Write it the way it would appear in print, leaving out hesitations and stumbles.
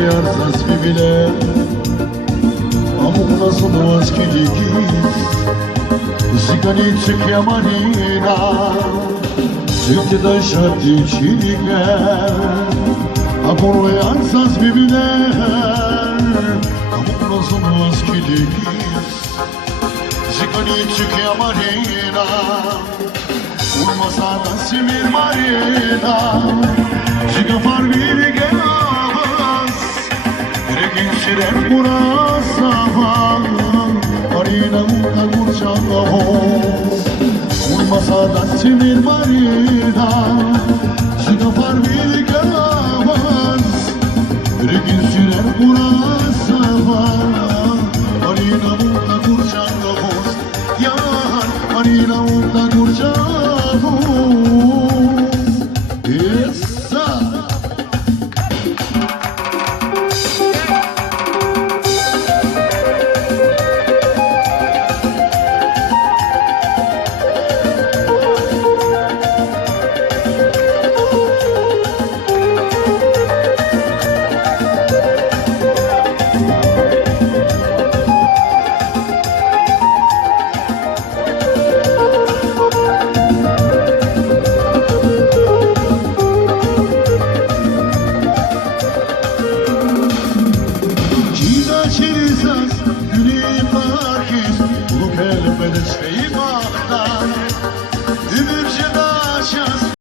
yarzas bibile Amuna sonuas kiligis Zigani çıkyamanina Çıktı da şartı çiğne Amuna yarzas bibile Amuna sonuas kiligis Zigani çıkyamanina Olmasa da simir marina Zigafar bir gelavaz Regin siren kurasa Marina muta kurçaho Olmasa da simir marina